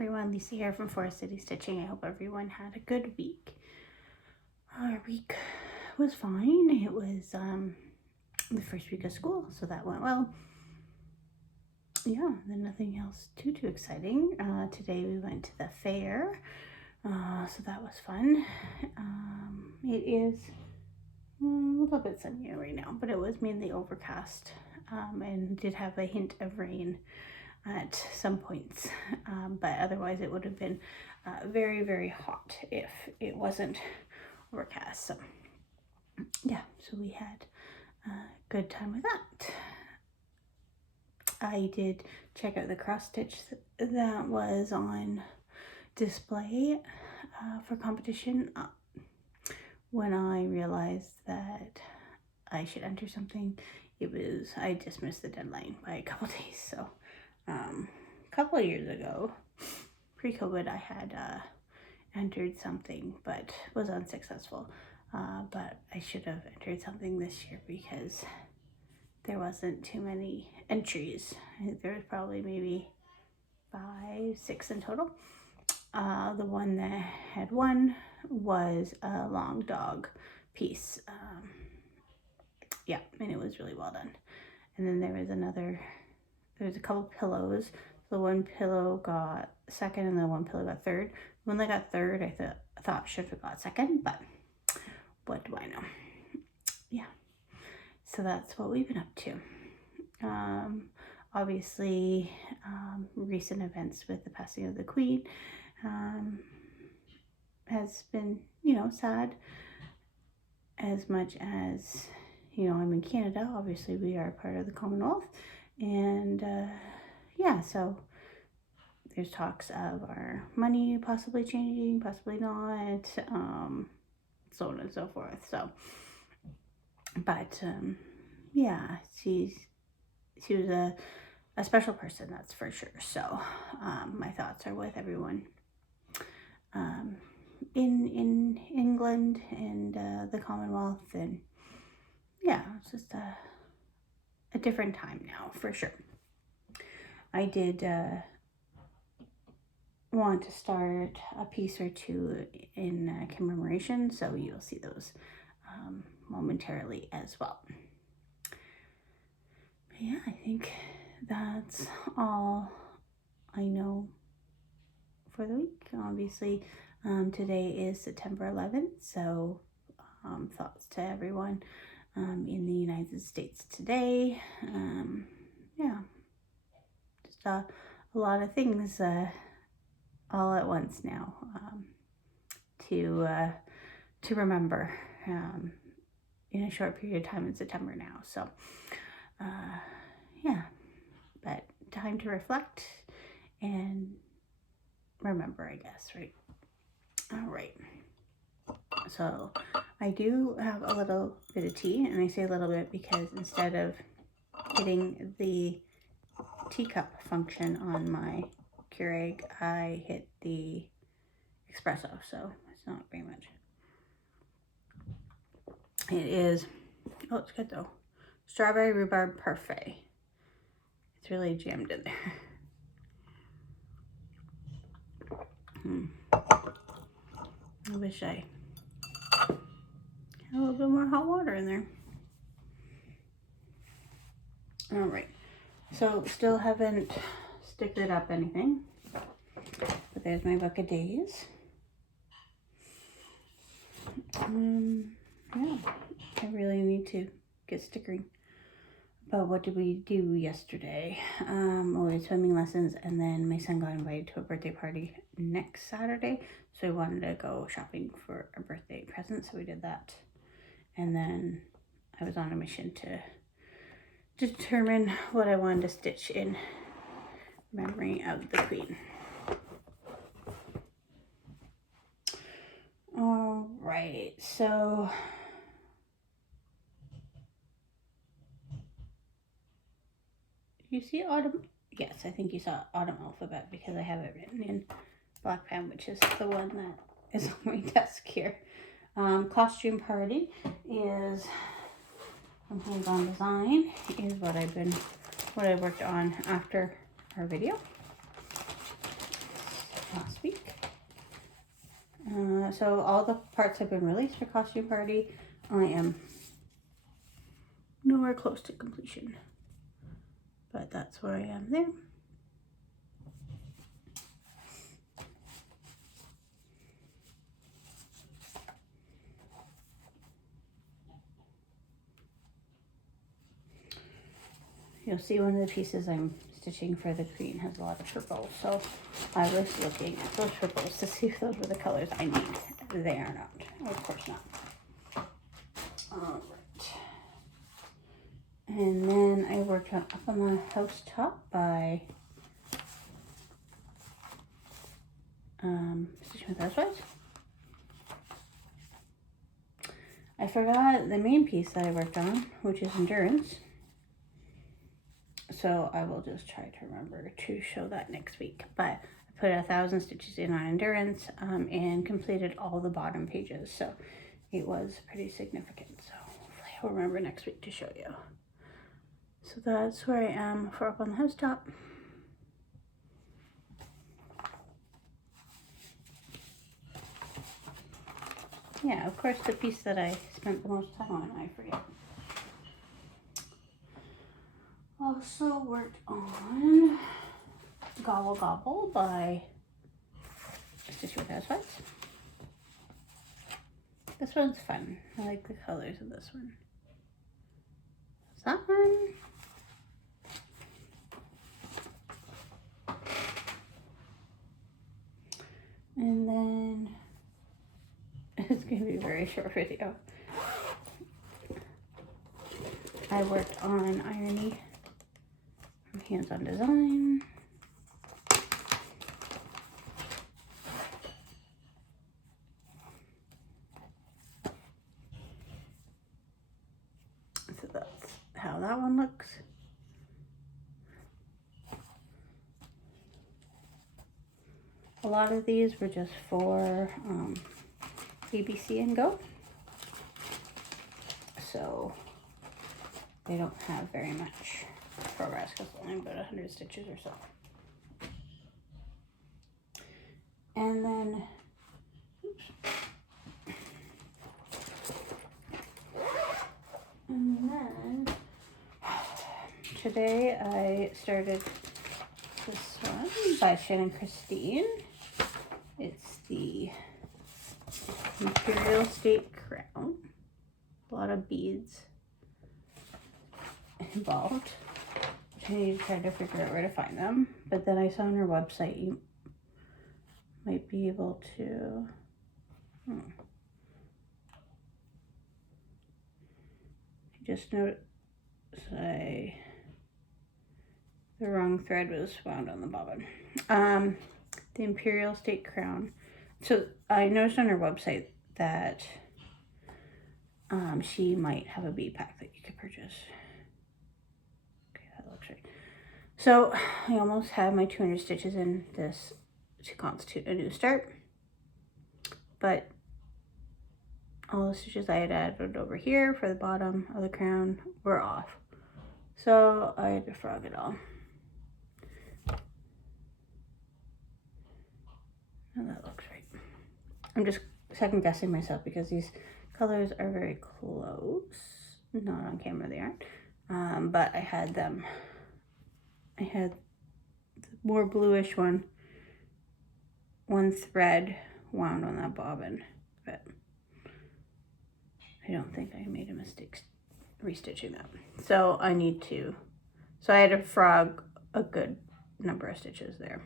everyone, Lisa here from Forest City Stitching. I hope everyone had a good week. Our week was fine. It was the first week of school, so that went well. Yeah, then nothing else too exciting. Today we went to the fair, so that was fun. It is a little bit sunny right now, but it was mainly overcast and did have a hint of rain at some points, but otherwise it would have been very hot if it wasn't overcast. So yeah, so we had a good time with that. I did check out the cross stitch that was on display for competition. When I realized that I should enter something, I just missed the deadline by a couple days. So a couple of years ago, pre-COVID, I had entered something but was unsuccessful. But I should have entered something this year because there wasn't too many entries. I think there was probably maybe 5, 6 in total. The one that had won was a long dog piece. Yeah, and it was really well done. And then there was a couple pillows. The one pillow got second and the one pillow got third. The one that got third, I thought should have got second, but what do I know? Yeah, so that's what we've been up to. Obviously, recent events with the passing of the Queen has been, sad. As much as, I'm in Canada, obviously we are part of the Commonwealth, and yeah, so there's talks of our money possibly changing, possibly not, so on and so forth. So, but yeah, she was a special person, that's for sure. So my thoughts are with everyone in England and the Commonwealth, and yeah, it's just a different time now, for sure. I did want to start a piece or two in commemoration, so you'll see those momentarily as well. But yeah, I think that's all I know for the week. Obviously, today is September 11th, so thoughts to everyone in the United States today. Yeah, just a lot of things all at once now to remember in a short period of time in September now. So yeah, but time to reflect and remember, I guess, right? All right. So I do have a little bit of tea, and I say a little bit because instead of hitting the teacup function on my Keurig, I hit the espresso, so it's not very much. It is, oh, it's good though, strawberry rhubarb parfait. It's really jammed in there. I wish I had a little bit more hot water in there. All right, so still haven't stickered up anything, but there's my book of days. Yeah, I really need to get stickering. But what did we do yesterday? We had swimming lessons, and then my son got invited to a birthday party next Saturday, so we wanted to go shopping for a birthday present, so we did that. And then I was on a mission to determine what I wanted to stitch in memory of the Queen. All right, so you see autumn? Yes, I think you saw autumn alphabet because I have it written in black pen, which is the one that is on my desk here. Costume party is from Hands On Design, is what I worked on after our video. So all the parts have been released for Costume Party. I am nowhere close to completion, but that's where I am there. You'll see one of the pieces I'm stitching for the green has a lot of purple, so I was looking at those purples to see if those were the colors I need. They are not, of course not. All right. And then I worked on Up on the Housetop by Stitching with Housewives. I forgot the main piece that I worked on, which is Endurance. So I will just try to remember to show that next week. But I put 1,000 stitches in on Endurance and completed all the bottom pages. So it was pretty significant. So hopefully I'll remember next week to show you. So that's where I am for Up on the Housetop. Yeah, of course, the piece that I spent the most time on, I forget. Also worked on Gobble Gobble by Stitch with Housewives. This one's fun. I like the colors of this one. That's that one. And then it's going to be a very short video. I worked on Irony from Hands on Design. So that's how that one looks. A lot of these were just for ABC and Go. So they don't have very much progress because it's only about 100 stitches or so. And then, oops. And then today I started this one by Shannon Christine. It's the Imperial State Crown. A lot of beads involved. I need to try to figure out where to find them. But then I saw on her website you might be able to. I just noticed the wrong thread was wound on the bobbin. The Imperial State Crown. So I noticed on her website that she might have a bead pack that you could purchase. Okay, that looks right. So I almost have my 200 stitches in this to constitute a new start, but all the stitches I had added over here for the bottom of the crown were off. So I had to frog it all. And that looks right. I'm just second guessing myself because these colors are very close. Not on camera they aren't. But I had the more bluish one thread wound on that bobbin, but I don't think I made a mistake restitching that. So I had to frog a good number of stitches there,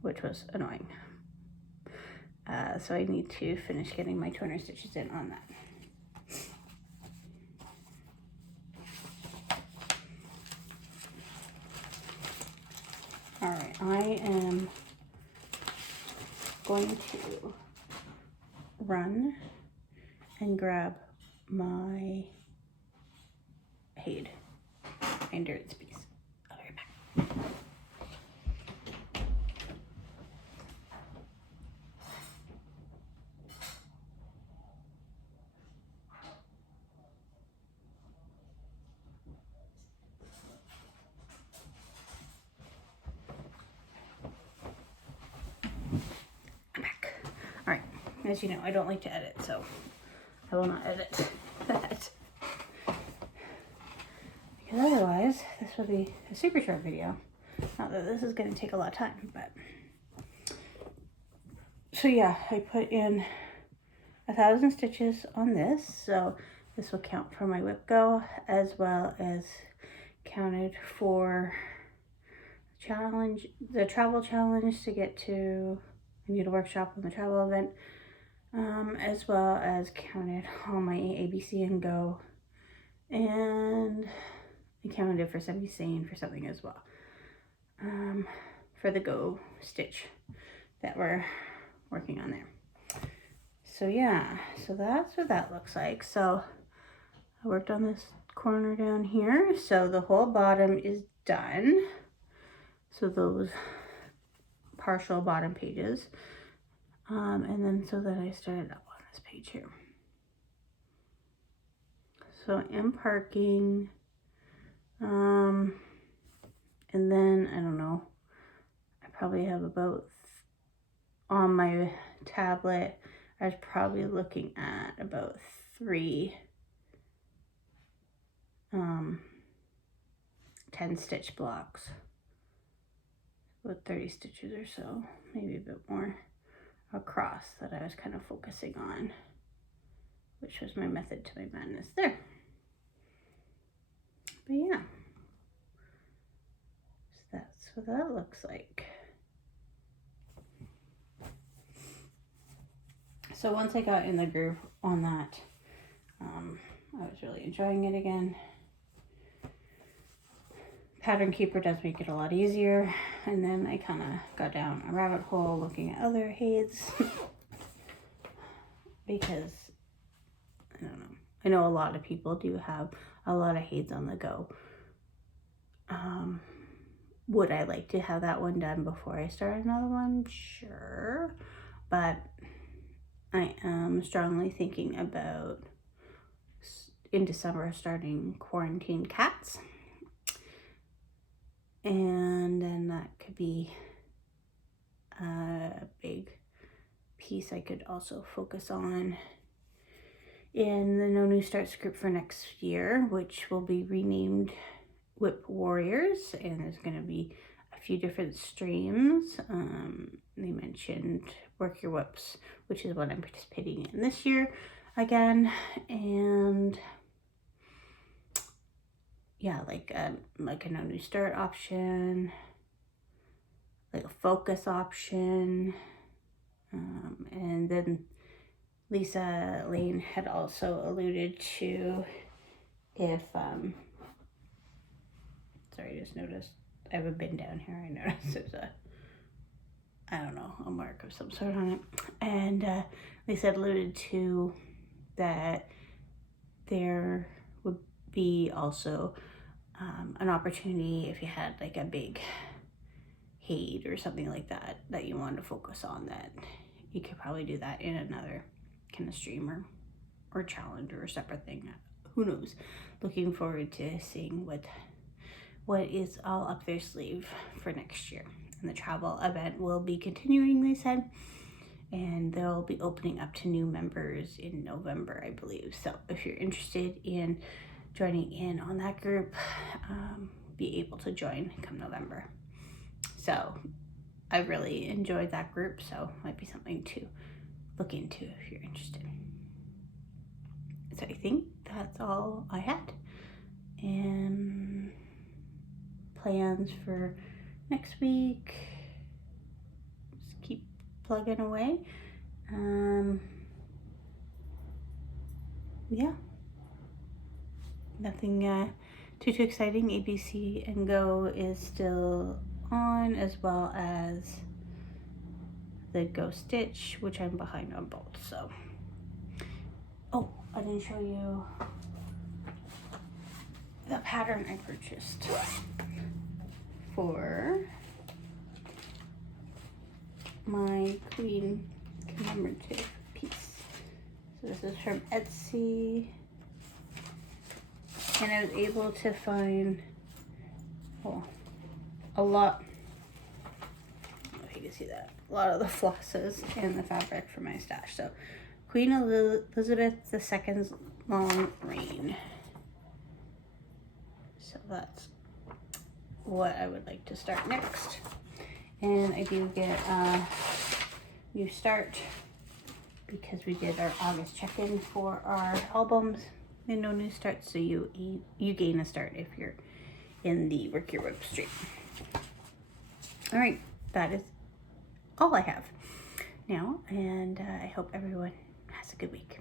which was annoying. So I need to finish getting my 200 stitches in on that. All right, I am going to run and grab my endurance piece. I'll be right back. I'm back. as you know, I don't like to edit, so I will not edit that. Because otherwise, this will be a super short video. Not that this is going to take a lot of time, but... So yeah, I put in 1,000 stitches on this, so this will count for my whip go, as well as counted for challenge, the travel challenge to get to the needle workshop on the travel event, as well as counted on my ABC and go, and I counted for semi-sane for something as well, for the go stitch that we're working on there. So yeah, so that's what that looks like. So I worked on this corner down here, so the whole bottom is done. So those partial bottom pages, and then so that I started up on this page here. So I'm parking, and then I don't know, I probably have about, on my tablet, I was probably looking at about 3 10 stitch blocks with 30 stitches or so, maybe a bit more across, that I was kind of focusing on, which was my method to my madness there. But yeah, so that's what that looks like. So once I got in the groove on that, I was really enjoying it again. Pattern Keeper does make it a lot easier, and then I kind of got down a rabbit hole looking at other heids because I don't know, I know a lot of people do have a lot of heids on the go. Would I like to have that one done before I start another one? Sure, but I am strongly thinking about in December starting Quarantine Cats, and then that could be a big piece I could also focus on in the No New Starts group for next year, which will be renamed Whip Warriors, and there's going to be a few different streams. They mentioned Work Your Whips, which is what I'm participating in this year again, and yeah, like a No New Start option, like a focus option, and then Lisa Lane had also alluded to if sorry, I just noticed I have a bin down here. I noticed there's a, I don't know, a mark of some sort on it, and Lisa alluded to that there would be also an opportunity if you had like a big haid or something like that that you wanted to focus on, that you could probably do that in another kind of stream or challenge or a separate thing. Who knows? Looking forward to seeing what is all up their sleeve for next year. And the travel event will be continuing, they said, and they'll be opening up to new members in November, I believe. So if you're interested in joining in on that group, be able to join come November. So I really enjoyed that group, so might be something to look into if you're interested. So I think that's all I had. And plans for next week, just keep plugging away. Yeah, nothing too exciting. ABC and Go is still on, as well as the Go Stitch, which I'm behind on both. So, oh, I didn't show you the pattern I purchased for my Queen commemorative piece. So this is from Etsy, and I was able to find a lot. you can see that. A lot of the flosses and the fabric for my stash. So Queen Elizabeth II's long reign. So that's what I would like to start next. And I do get a new start because we did our August check-in for our albums and no new starts. So you gain a start if you're in the Work Your Web stream. All right, that is all I have now, and I hope everyone has a good week.